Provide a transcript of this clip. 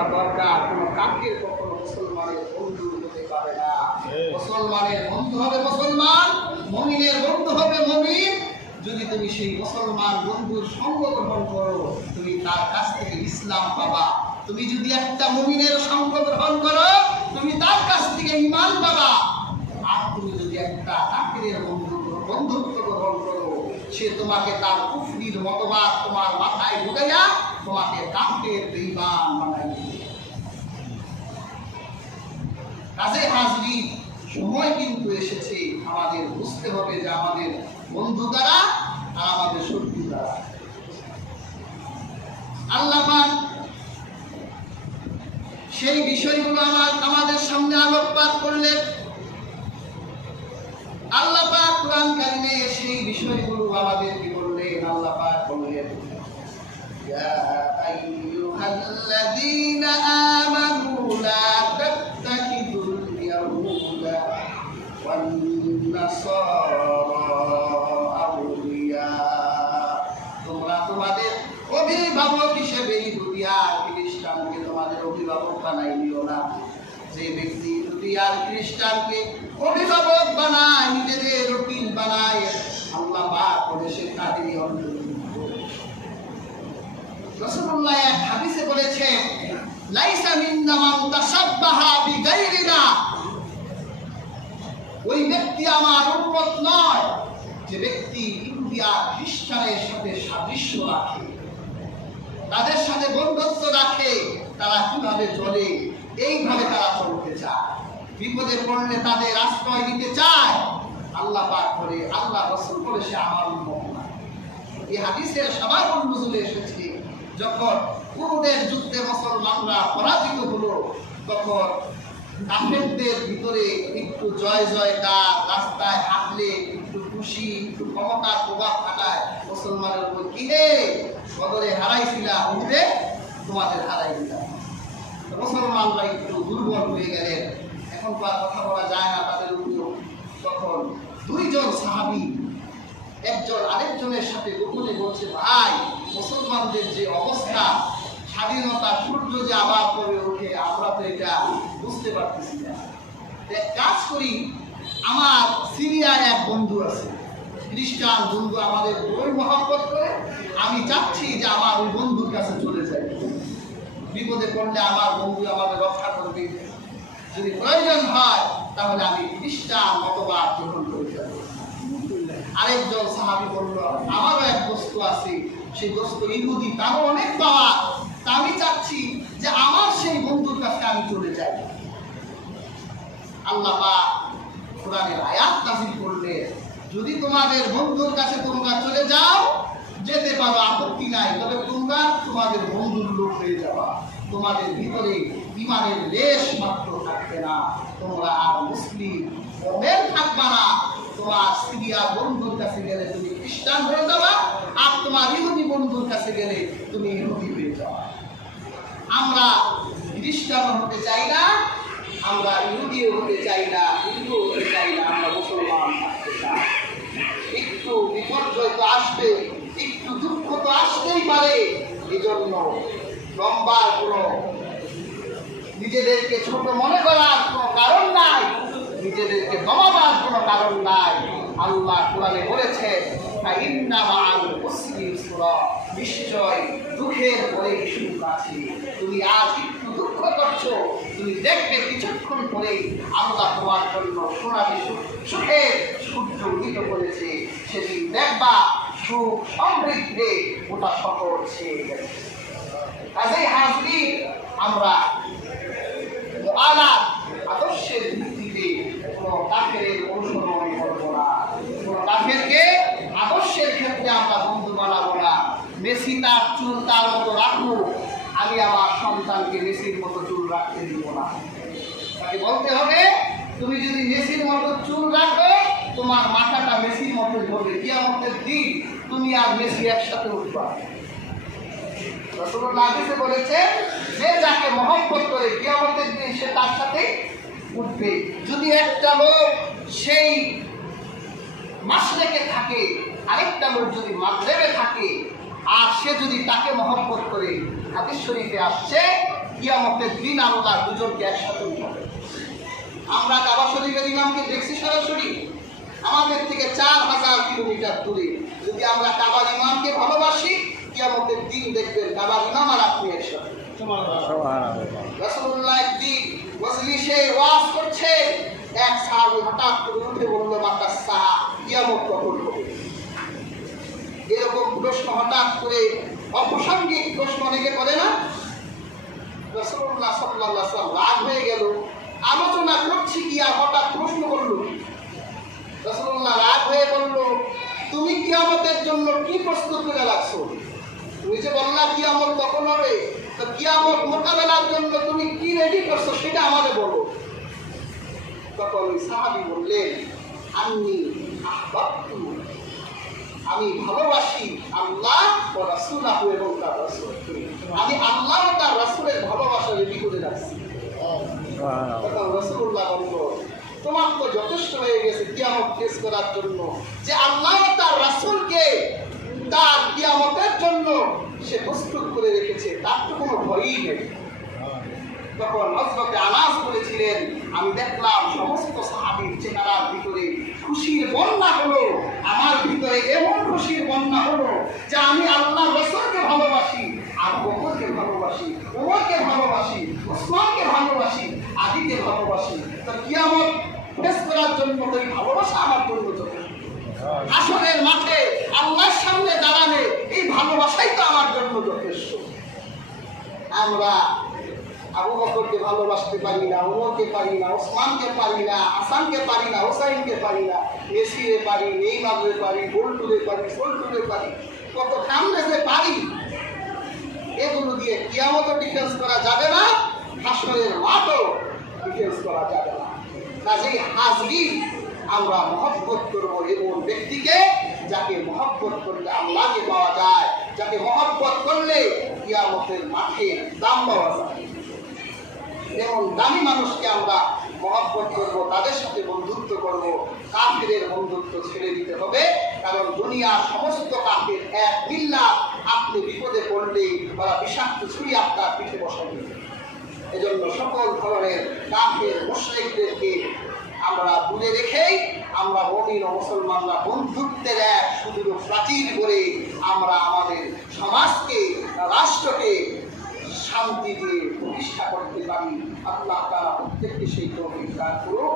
করা দরকার। কোনো কাকের কখনো মুসলমানের বন্ধু হতে পারে না। মুসলমানের বন্ধু হবে মুসলমান মমিনের বন্ধু হবে মমিন। যদি তুমি সেই মুসলমান বন্ধুর সঙ্গ গ্রহণ করো তুমি তার কাছ থেকে ইসলাম পাবা। তুমি যদি একটা মমিনের সঙ্গ গ্রহণ করো তুমি তার কাছ থেকে ইমান পাবা। আর তুমি যদি একটা কাকের বন্ধু বন্ধুত্ব গ্রহণ করো সে তোমাকে তার কুফরির মতবাদ তোমার মাথায় ঢুকাইয়া তোমাকে কাকের বেঈমান কাজে হাজরি। সময় কিন্তু এসেছে। আমাদের বুঝতে হবে যে আমাদের বন্ধু দ্বারা আর আমাদের শত্রু দ্বারা আল্লাহ সেই বিষয়গুলো আমার আমাদের সামনে আলোকপাত করলেন। আল্লাহ পাক কোরআন কারিমে সেই বিষয়গুলো আমাদেরকে বললেন? আল্লাহ পাক বললেন খ্রিস্টানকে তোমাদের অভিভাবক বানাই না। যে ব্যক্তি খ্রিস্টানকে অভিভাবক বানায়, নিজেদের রুটিন বানায়, আল্লাহ পাক করে সে তাদেরই রাসূলুল্লাহ এক হাদিসে বলেছেন, লাইসা ওই ব্যক্তি আমার উন্মত নয়, যে ব্যক্তি ইন্ডিয়া খ্রিস্টানের সাথে সাদৃশ্য রাখে। বন্ধুত্ব রাখে, তারা কীভাবে চলে, এইভাবে তারা চলতে চায়। বিপদে পড়লে তাদের আশ্রয় দিতে চায়। আল্লাহ পাক করে আল্লাহ রসুল করে সে আমার উন্মত এই হাদিসের সবার নজুলে এসেছে, যখন কুরুদের যুদ্ধে মুসলমানরা পরাজিত হলো, তখন কাফেরদের ভিতরে একটু জয় জয় জয়কার, রাস্তায় হাঁটলে একটু খুশি, একটু ক্ষমতার প্রভাব খাটায় মুসলমানের উপর কি রে বদরে হারাইছিলা উঠে তোমাদের হারাই তো মুসলমানরা একটু দুর্বল হয়ে গেলেন এখন তো আর কথা বলা যায় না তাদের উপর তখন দুইজন সাহাবী, একজন আরেকজনের সাথে গোপনে বলছে, ভাই, মুসলমানদের যে অবস্থা, স্বাধীনতা সূর্য যে আবার করে ওঠে, আমরা তো এটা বুঝতে পারতেছি না। এক কাজ করি, আমার সিরিয়ায় এক বন্ধু আছে, খ্রিস্টান বন্ধু আমাদের বই মহব্বত করে আমি চাচ্ছি যে আমার ওই বন্ধুর কাছে চলে যাই। বিপদে পড়লে আমার বন্ধু আমাদের রক্ষা করবে যদি প্রয়োজন হয়, তাহলে আমি খ্রিস্টান মতবাদ গ্রহণ করে আরেকজন সাহাবি বলল, আমারও এক বস্তু আছে। সেই বস্তু ইহুদি, তারও অনেক পাওয়া তা আমি চাচ্ছি যে আমার সেই বন্ধুর কাছে আমি চলে যাই। আল্লাহ কোরআনের আয়াত নাজিল করলে যদি তোমাদের বন্ধুর কাছে তোমরা চলে যাও যেতে পারো, আপত্তি নাই। তবে তোমরা তোমাদের বন্ধুর লোক হয়ে যাবা। তোমাদের ভিতরে ইমানের লেশ মাত্র থাকবে না। তোমরা আর মুসলিম মোমেন থাকবা না। তোমার সিরিয়া বন্ধুর কাছে গেলে তুমি খ্রিস্টান হয়ে যাবা, আর তোমার ইহুদি বন্ধুর কাছে গেলে তুমি ইহুদি হয়ে যাবা। আমরা খ্রিস্টান হতে চাই না, আমরা ইহুদিও হতে চাই না হিন্দু হতে চাই না, আমরা মুসলমান থাকতে চাই একটু বিপর্যয় তো আসবে। একটু দুঃখ তো আসতেই পারে। এজন্য লম্বা কোনো নিজেদেরকে ছোট মনে করার কোনো কারণ নাই। নিজেদেরকে দমাবার কোনো কারণ নাই। আল্লাহ কোরআনে বলেছে। নিশ্চয় দুঃখের পরে সুখ আছে। তুমি আজ একটু দুঃখ করছ, তুমি দেখবে কিছুক্ষণ পরে আল্লাহ তোমার জন্য সোনালি সুখ- সুখের সূর্য উদিত করেছে। সেদিন দেখবা সুখ, সমৃদ্ধে, ওটা সকল ছেয়ে গেছে। কাজেই হাজরি, আমরা আলাদ আদর্শের ভিত্তিতে কোনো কাফের অনুসরণ করব না। কোনো কাফেরকে আদর্শের ক্ষেত্রে আমরা বন্ধু বানাবো না। মেসি তার চুল তার মতো রাখব আমি আমার সন্তানকে মেসির মতো চুল রাখতে দিব না। তাকে বলতে হবে, তুমি যদি মেসির মতো চুল রাখবে, তোমার মাথাটা মেসির মতো হবে আমাদের দিন তুমি আর মেসি একসাথে উঠবা। বলেছে, যে করে দিন সে তার সাথে উঠবে। যদি একটা লোক সেই থাকে, আরেকটা লোক যদি থাকে, আর সে যদি তাকে মহব্বত করে হাদিস শরীফে আসছে, কিয়ামতের দিন আল্লাহ দুজনকে একসাথে উঠাবে। আমরা কাবা শরীফের ইমামকে দেখছি সরাসরি। আমাদের থেকে চার হাজার কিলোমিটার দূরে। যদি আমরা কাবার ইমামকে ভালোবাসি, কিয়ামতের দিন দেখবেন কাবার ইমাম আর আপনি এরকম প্রশ্ন হঠাৎ করে প্রশ্ন অনেকে না? হয়ে গেল, আলোচনা করছি কি আর হঠাৎ প্রশ্ন করল। রাসূলুল্লাহ রাগ হয়ে বলল কিয়ামতের জন্য কি প্রস্তুত করে রাখছো? তুমি যে বললা কিয়ামত কখন হবে তো কিয়ামত মোকাবেলার জন্য তুমি কি রেডি করছ সেটা আমাদের বলো। তখন ওই সাহাবী বললেন আমি আমি ভালোবাসি আল্লাহ ও রাসূলাহু এবং তার রাসূলকে আমি আল্লাহ ও তার রাসূলের ভালোবাসা রেডি করে রাখছি। তখন রাসূলুল্লাহ বলল তোমার তো যথেষ্ট হয়ে গেছে কিয়ামত ফেস করার জন্য যে আল্লাহ ও তার রাসূলকে তার কিয়ামতের জন্য সে প্রস্তুত করে রেখেছে, তার তো কোনো ভয়ই নেই। তখন হজরতে আনাস বলেছিলেন, আমি দেখলাম সমস্ত সাহাবীর চেহারার ভিতরে খুশির বন্যা হলো। আমার ভিতরে এমন খুশির বন্যা হলো যে আমি আল্লাহ রসুলকে ভালোবাসি, আর বকরকে ভালোবাসি ওমরকে ভালোবাসি, ওসমানকে ভালোবাসি, আদিকে ভালোবাসি। তো কিয়ামত ফেস করার জন্য ওই ভালোবাসা আমার জন্য যথেষ্ট আসরের মাঠে আল্লাহর সামনে দাঁড়ালে এই ভালোবাসাই তো আমার জন্য যথেষ্ট আমরা আবু বকরকে ভালোবাসতে পারি না ওমরকে পারি না, ওসমানকে পারি না, হাসানকে পারি না, হোসাইনকে পারি না, মেসিরে পারি নেইমারে পারি, বল্টুরে পারি, সোল্টুরে পারি, কত যে পারি, এগুলো দিয়ে কিয়ামত ডিফেন্স করা যাবে না, হাসরের মাঠও ডিফেন্স করা যাবে না। কাজেই হাজরি আমরা মহব্বত করব এমন ব্যক্তিকে যাকে মহব্বত করলে আল্লাহকে পাওয়া যায়। যাকে মহব্বত করলে কিয়ামতের মাঠে দাম পাওয়া যায়। যেমন দামি মানুষকে আমরা মহব্বত করব, তাদের সাথে বন্ধুত্ব করব, কাফেরের বন্ধুত্ব ছেড়ে দিতে হবে, কারণ দুনিয়ার সমস্ত কাফের এক মিল্লা। আপনি বিপদে পড়লেই তারা বিষাক্ত ছুরি আপনার পিঠে বসাই দেবে এজন্য সকল ধরনের কাফের মুশ্রিকদেরকে আমরা দূরে রেখেই আমরা মমিন ও মুসলমানরা বন্ধুত্বের এক সুদূর প্রাচীর করে আমরা আমাদের সমাজকে রাষ্ট্রকে শান্তি দিয়ে প্রতিষ্ঠা করতে পারি আল্লাহ তারা প্রত্যেককে সেই তৌফিক দান করুন